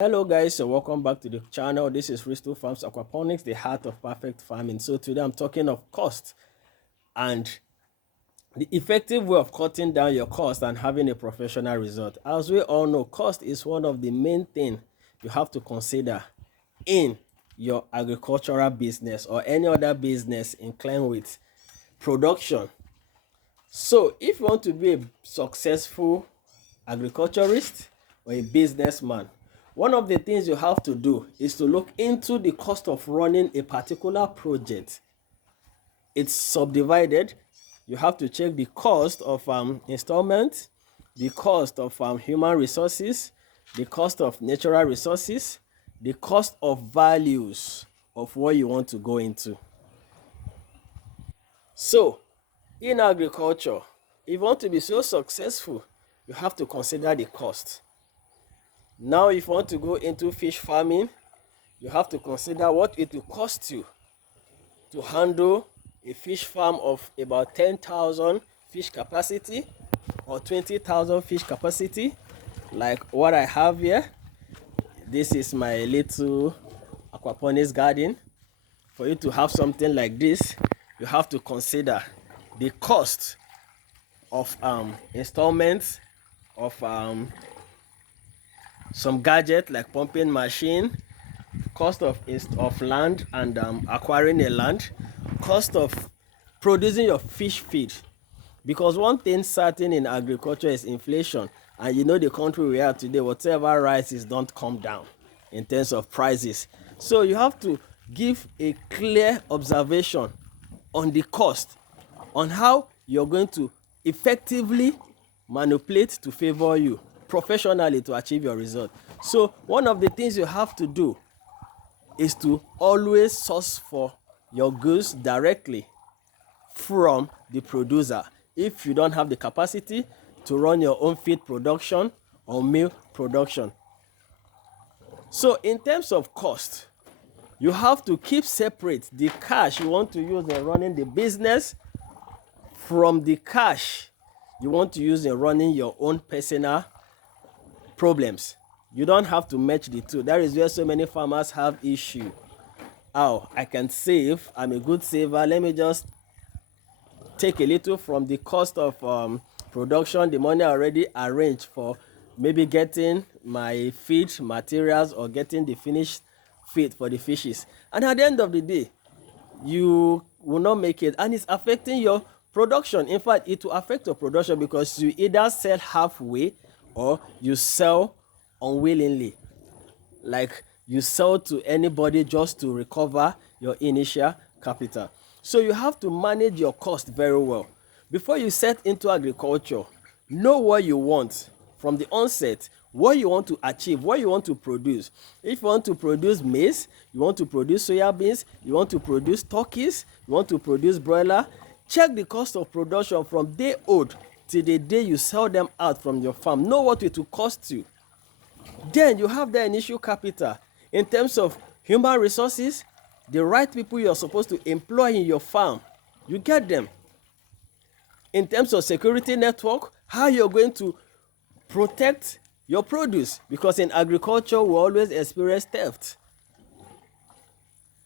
Hello guys, so welcome back to the channel. This is Risto Farms Aquaponics, the heart of perfect farming. So today I'm talking of cost and the effective way of cutting down your cost and having a professional result. As we all know, cost is one of the main things you have to consider in your agricultural business or any other business inclined with production. So if you want to be a successful agriculturist or a businessman, one of the things you have to do is to look into the cost of running a particular project. It's subdivided. You have to check the cost of installment, the cost of human resources, the cost of natural resources, the cost of values of what you want to go into. So in agriculture, if you want to be so successful, you have to consider the cost. Now, if you want to go into fish farming, you have to consider what it will cost you to handle a fish farm of about 10,000 fish capacity or 20,000 fish capacity, like what I have here. This is my little aquaponics garden. For you to have something like this, you have to consider the cost of installments of some gadget like pumping machine, cost of land and acquiring a land, cost of producing your fish feed. Because one thing certain in agriculture is inflation, and you know the country we are today, whatever rises don't come down in terms of prices. So you have to give a clear observation on the cost, on how you're going to effectively manipulate to favor you professionally to achieve your result. So one of the things you have to do is to always source for your goods directly from the producer if you don't have the capacity to run your own feed production or milk production. So in terms of cost, you have to keep separate the cash you want to use in running the business from the cash you want to use in running your own personal problems. You don't have to match the two. That is where so many farmers have issue. Oh, I can save, I'm a good saver, let me just take a little from the cost of production, the money I already arranged for maybe getting my feed materials or getting the finished feed for the fishes, and at the end of the day you will not make it, and it's affecting your production. In fact, it will affect your production because you either sell halfway or you sell unwillingly, like you sell to anybody just to recover your initial capital. So you have to manage your cost very well before you set into agriculture. Know what you want from the onset, what you want to achieve, what you want to produce. If you want to produce maize, you want to produce soya beans, you want to produce turkeys, you want to produce broiler, check the cost of production from day old till the day you sell them out from your farm. Know what it will cost you. Then you have the initial capital. In terms of human resources, the right people you're supposed to employ in your farm, you get them. In terms of security network, how you're going to protect your produce, because in agriculture we always experience theft.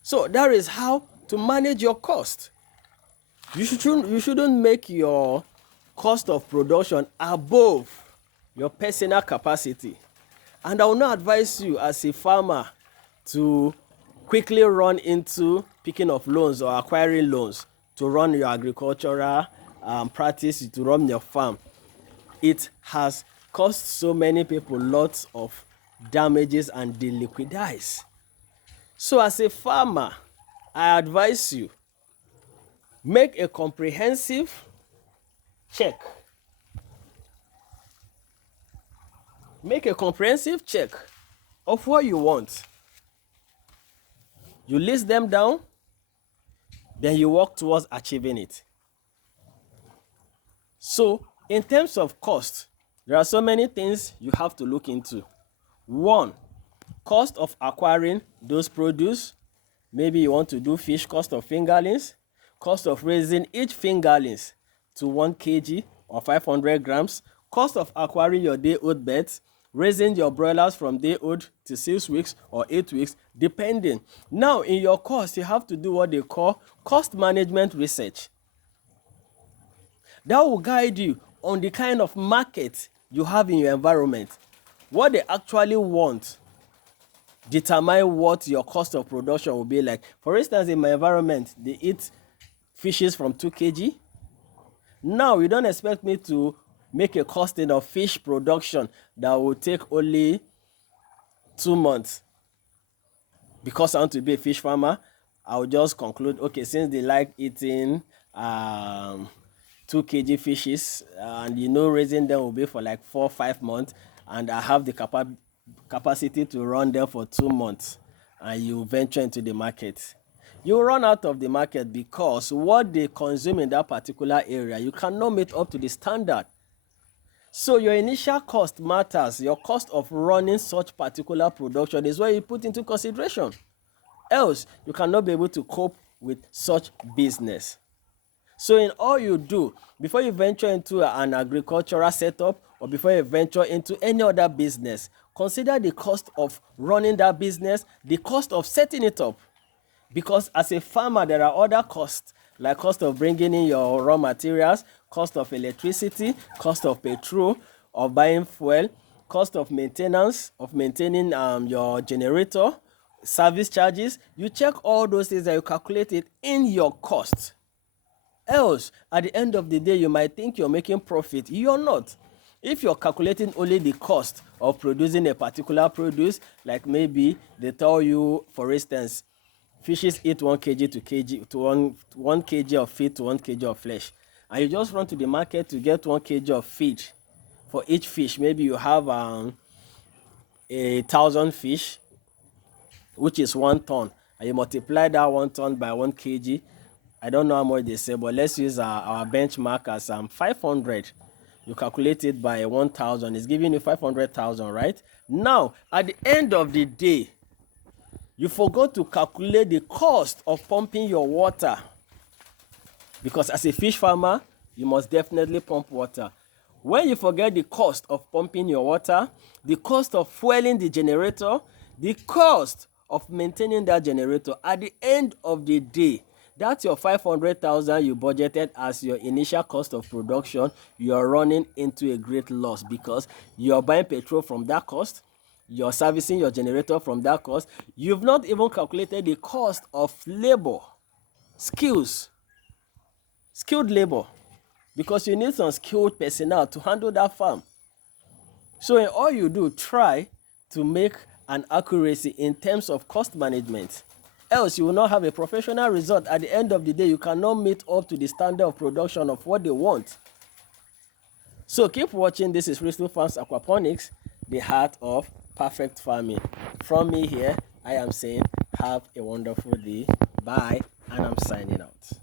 So that is how to manage your cost. You shouldn't make your cost of production above your personal capacity. And I will not advise you as a farmer to quickly run into picking of loans or acquiring loans to run your agricultural practice, to run your farm. It has cost so many people lots of damages and they liquidize. So as a farmer, I advise you, make a comprehensive check. Make a comprehensive check of what you want. You list them down, then you work towards achieving it. So in terms of cost, there are so many things you have to look into. One, cost of acquiring those produce. Maybe you want to do fish, cost of fingerlings, cost of raising each fingerlings to 1 kg or 500 grams, cost of acquiring your day old birds, raising your broilers from day old to 6 weeks or 8 weeks, depending. Now, in your cost, you have to do what they call cost management research. That will guide you on the kind of market you have in your environment. What they actually want determine what your cost of production will be like. For instance, in my environment, they eat fishes from 2 kg. Now, you don't expect me to make a costing of fish production that will take only 2 months. Because I want to be a fish farmer, I'll just conclude, okay, since they like eating 2 kg fishes, and raising them will be for like 4-5 months, and I have the capacity to run them for 2 months, and you venture into the market. You run out of the market because what they consume in that particular area, you cannot meet up to the standard. So your initial cost matters. Your cost of running such particular production is what you put into consideration. Else, you cannot be able to cope with such business. So in all you do, before you venture into an agricultural setup or before you venture into any other business, consider the cost of running that business, the cost of setting it up. Because as a farmer, there are other costs, like cost of bringing in your raw materials, cost of electricity, cost of petrol, of buying fuel, cost of maintenance, of maintaining your generator, service charges. You check all those things and you calculate it in your cost. Else, at the end of the day, you might think you're making profit. You're not. If you're calculating only the cost of producing a particular produce, like maybe they tell you, for instance, fishes eat 1 kg to 1 kg of feed to 1 kg of flesh, and you just run to the market to get 1 kg of feed for each fish. Maybe you have 1,000 fish, which is 1 ton, and you multiply that 1 ton by 1 kg. I don't know how much they say, but let's use our benchmark as 500. You calculate it by 1,000. It's giving you 500,000, right? Now, at the end of the day, you forgot to calculate the cost of pumping your water. Because as a fish farmer, you must definitely pump water. When you forget the cost of pumping your water, the cost of fueling the generator, the cost of maintaining that generator, at the end of the day, that's your 500,000 you budgeted as your initial cost of production. You are running into a great loss because you are buying petrol from that cost. You're servicing your generator from that cost. You've not even calculated the cost of labor, skilled labor, because you need some skilled personnel to handle that farm. So in all you do, try to make an accuracy in terms of cost management. Else, you will not have a professional result. At the end of the day, you cannot meet up to the standard of production of what they want. So keep watching. This is Crystal Farms Aquaponics, the heart of perfect farming. From me here, I am saying have a wonderful day. Bye, and I'm signing out.